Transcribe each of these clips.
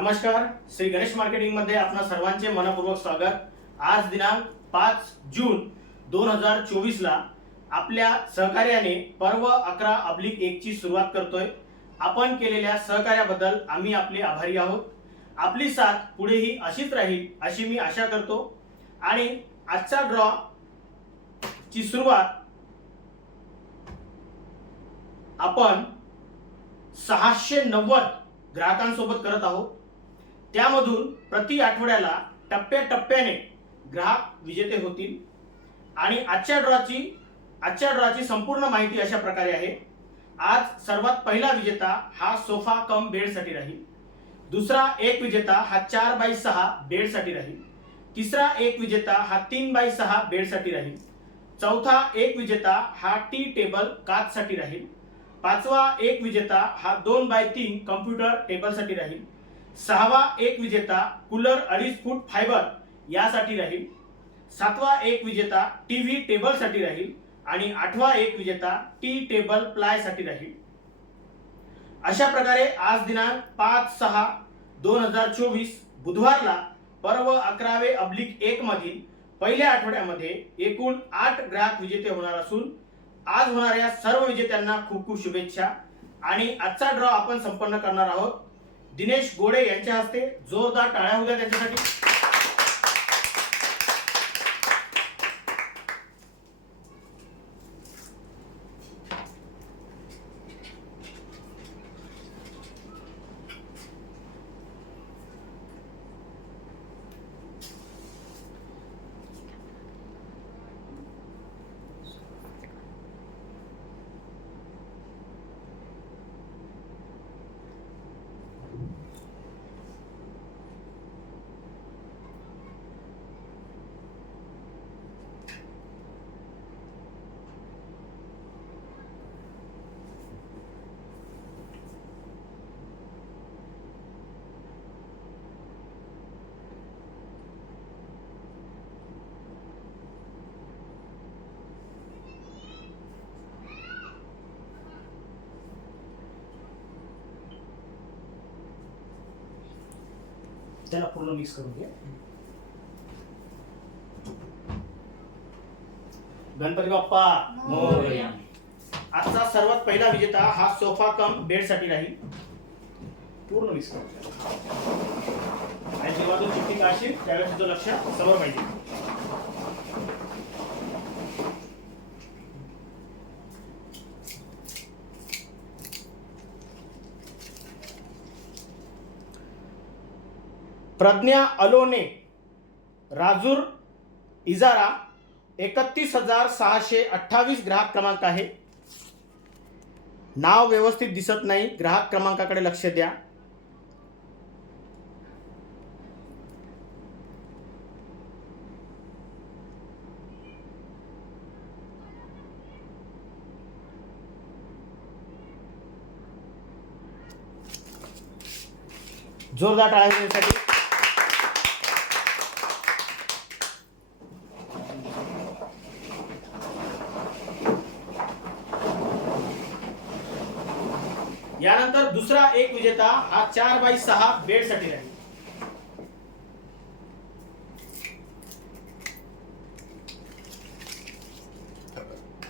नमस्कार श्री गणेश मार्केटिंगमध्ये आपणा सर्वांचे मनपूर्वक स्वागत. आज दिनांक पाच जून दोन हजार चोवीस ला आपल्या सहकार्याने पर्व अकरा अब्लिक एक ची सुरुवात करतोय. आपण केलेल्या सहकार्याबद्दल आम्ही आपले आभारी आहोत. आपली साथ पुढेही अशीच राहील अशी मी आशा करतो. आणि आजचा ड्रॉ ची सुरुवात आपण सहाशे नव्वद ग्राहकांसोबत करत आहोत. त्यामधून प्रति आठवड्याला टप्प्याटप्प्याने ग्राहक विजेते होतील. आणि आजच्या ड्रॉची आजच्या ड्रॉची संपूर्ण माहिती अशा प्रकारे आहे. आज सर्वात पहिला विजेता हा सोफा कम बेडसाठी राहील. दुसरा एक विजेता हा चार बाय सहा बेडसाठी राहील. तिसरा एक विजेता हा तीन बाय सहा बेडसाठी राहील. चौथा एक विजेता हा टी टेबल काचसाठी राहील. पाचवा एक विजेता हा दोन बाय तीन कम्प्युटर टेबलसाठी राहील. सहावा एक विजेता कूलर अडीच फूट फायबर यासाठी राहील. सातवा एक विजेता टीव्ही टेबलसाठी राहील. आणि आठवा एक विजेता टी टेबल प्लायसाठी राहील. अशा प्रकारे आज दिनांक पाच सहा दोन हजार चोवीस बुधवारला पर्व अकरावे अब्लिक एक मधील पहिल्या आठवड्यामध्ये एकूण आठ ग्राहक विजेते होणार असून आज होणाऱ्या सर्व विजेत्यांना खूप खूप शुभेच्छा. आणि आजचा ड्रॉ आपण संपन्न करणार आहोत. दिनेश गोडे यांच्या हस्ते जोरदार टाळ्या होत्या त्यांच्यासाठी. त्याला पूर्ण मिक्स करून घ्या गणपती बाप्पा मोरया. आजचा सर्वात पहिला विजेता हा सोफा कम बेडसाठी राहील पूर्ण मिक्स करून. आणि जेव्हा तू चिठ्ठी काढशील त्यावेळेस तुझं लक्ष समोर पाहिजे प्रज्ञा अलोने राजूर इजारा एकतीस हजार सहाशे अठ्ठावीस ग्राहक क्रमांक आहे. नाव व्यवस्थित दिसत नाही ग्राहक क्रमांकाकडे लक्ष द्या. जोरदार टाळ्या यानंतर दुसरा एक विजेता हा चार बाय सहा बेडसाठी राहील.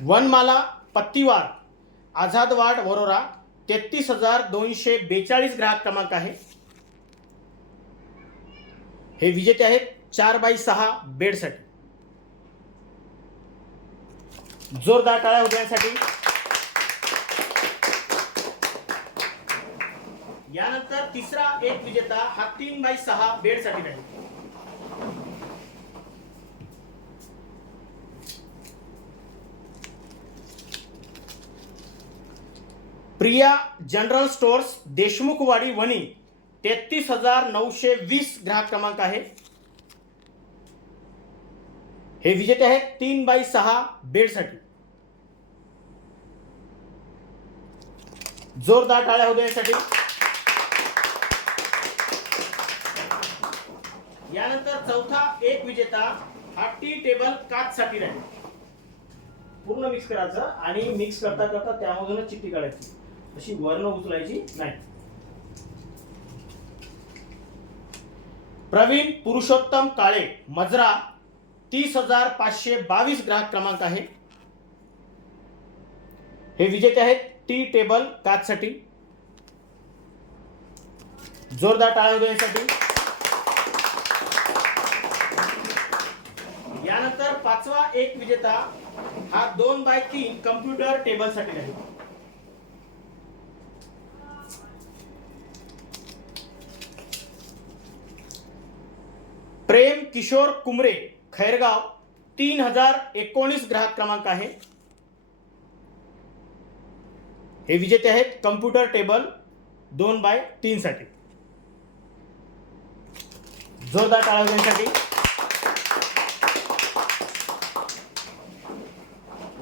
वनमाला पत्तीवार आझादवाड वरोरा तेहतीस हजार दोनशे बेचाळीस ग्राहक क्रमांक आहे. हे विजेते आहेत चार बाय सहा बेडसाठी. जोरदार टाळ्या उद्यासाठी. यानंतर तिसरा एक विजेता हा तीन बाय सहा बेडसाठी राहील. प्रिया जनरल स्टोअर्स देशमुखवाडी वणी तेहतीस हजार नऊशे वीस ग्राहक क्रमांक आहे. हे विजेते आहेत तीन बाय सहा बेडसाठी. जोरदार टाळ्या होऊ यासाठी. यानंतर चौथा एक विजेता हा टी टेबल काच साठी राहील. पूर्ण मिक्स करायचं आणि मिक्स करता करता त्यामधूनच चिठ्ठी काढायची. अशी वर्ण उचलायची नाही. प्रवीण पुरुषोत्तम काळे मजरा तीस हजार पाचशे बावीस ग्राहक क्रमांक आहे. हे विजेते आहेत टी टेबल काचसाठी. जोरदार टाळ्या यासाठी यानंतर पाचवा एक विजेता हा दोन बाय तीन कम्प्युटर टेबलसाठी आहे. प्रेम किशोर कुमरे खैरगाव तीन हजार एकोणीस ग्राहक क्रमांक आहे. हे विजेते आहेत कम्प्युटर टेबल दोन बाय तीन साठी. जोरदार टाळा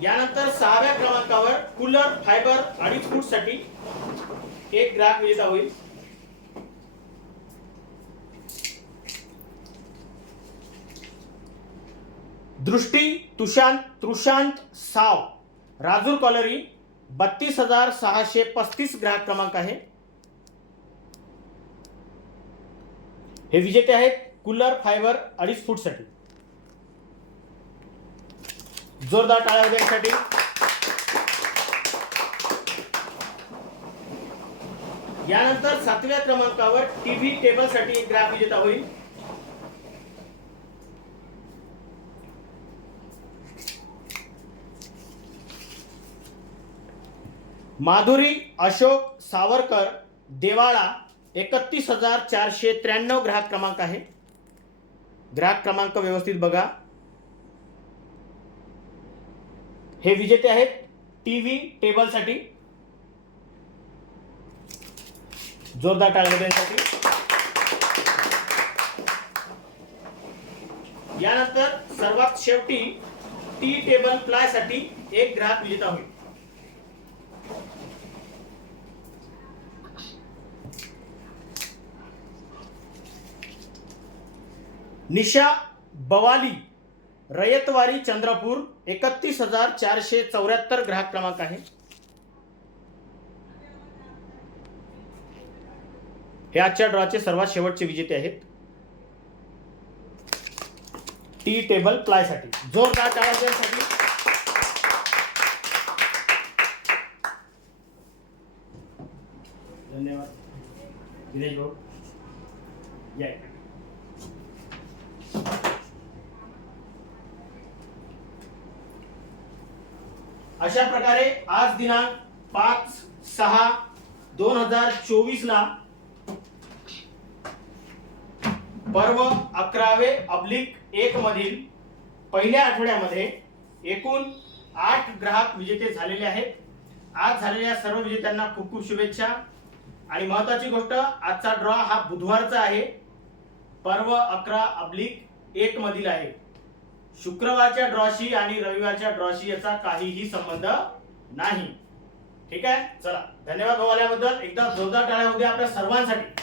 यानंतर सहाव्या क्रमांकावर कूलर फायबर अडीच फूडसाठी एक ग्राहक विजेता होईल. दृष्टी तुषांत तृशांत साव. राजूर कॉलरी बत्तीस हजार सहाशे पस्तीस ग्राहक क्रमांक आहे. हे विजेते आहेत कूलर फायबर अडीच फूटसाठी जोरदार टाळ्या देण्यासाठी यानंतर सातव्या क्रमांकावर टीव्ही टेबलसाठी एक ग्राहक विजेता होईल. माधुरी अशोक सावरकर देवाळा एकतीस हजार चारशे त्र्याण्णव ग्राहक क्रमांक आहे. ग्राहक क्रमांक व्यवस्थित बघा. हे विजेते आहेत टीव्ही टेबलसाठी. जोरदार टाळ्या यानंतर सर्वात शेवटी टी टेबल प्लायसाठी एक ग्राहक विजेता होईल. निशा बवाली रयतवारी चंद्रपूर एकतीस हजार चारशे चौऱ्याहत्तर ग्राहक क्रमांक आहे. हे आजच्या ड्रॉचे सर्वात शेवटचे विजेते आहेत. टी टेबल प्लायसाठी जोरदार टाळ्यासाठी धन्यवाद दिनेश भाऊ या इकडे. अशा प्रकारे आज दिनांक पाच सहा दोन हजार चोवीस ला पर्व अकरावे अब्लिक एक मधील पहिल्या आठवड्यामध्ये एकूण आठ ग्राहक विजेते झालेले आहेत. आज झालेल्या सर्व विजेत्यांना खूप खूप शुभेच्छा. आणि महत्वाची गोष्ट आजचा ड्रॉ हा बुधवारचा आहे. पर्व अकरा अब्लिक एक मधील आहे. शुक्रवारच्या ड्रॉशी आणि रविवारच्या ड्रॉशी याचा काहीही संबंध नाही. ठीक आहे? चला. धन्यवाद भाऊ आल्याबद्दल. एकदा जोरदार टाळ्या होत्या आपल्या सर्वांसाठी.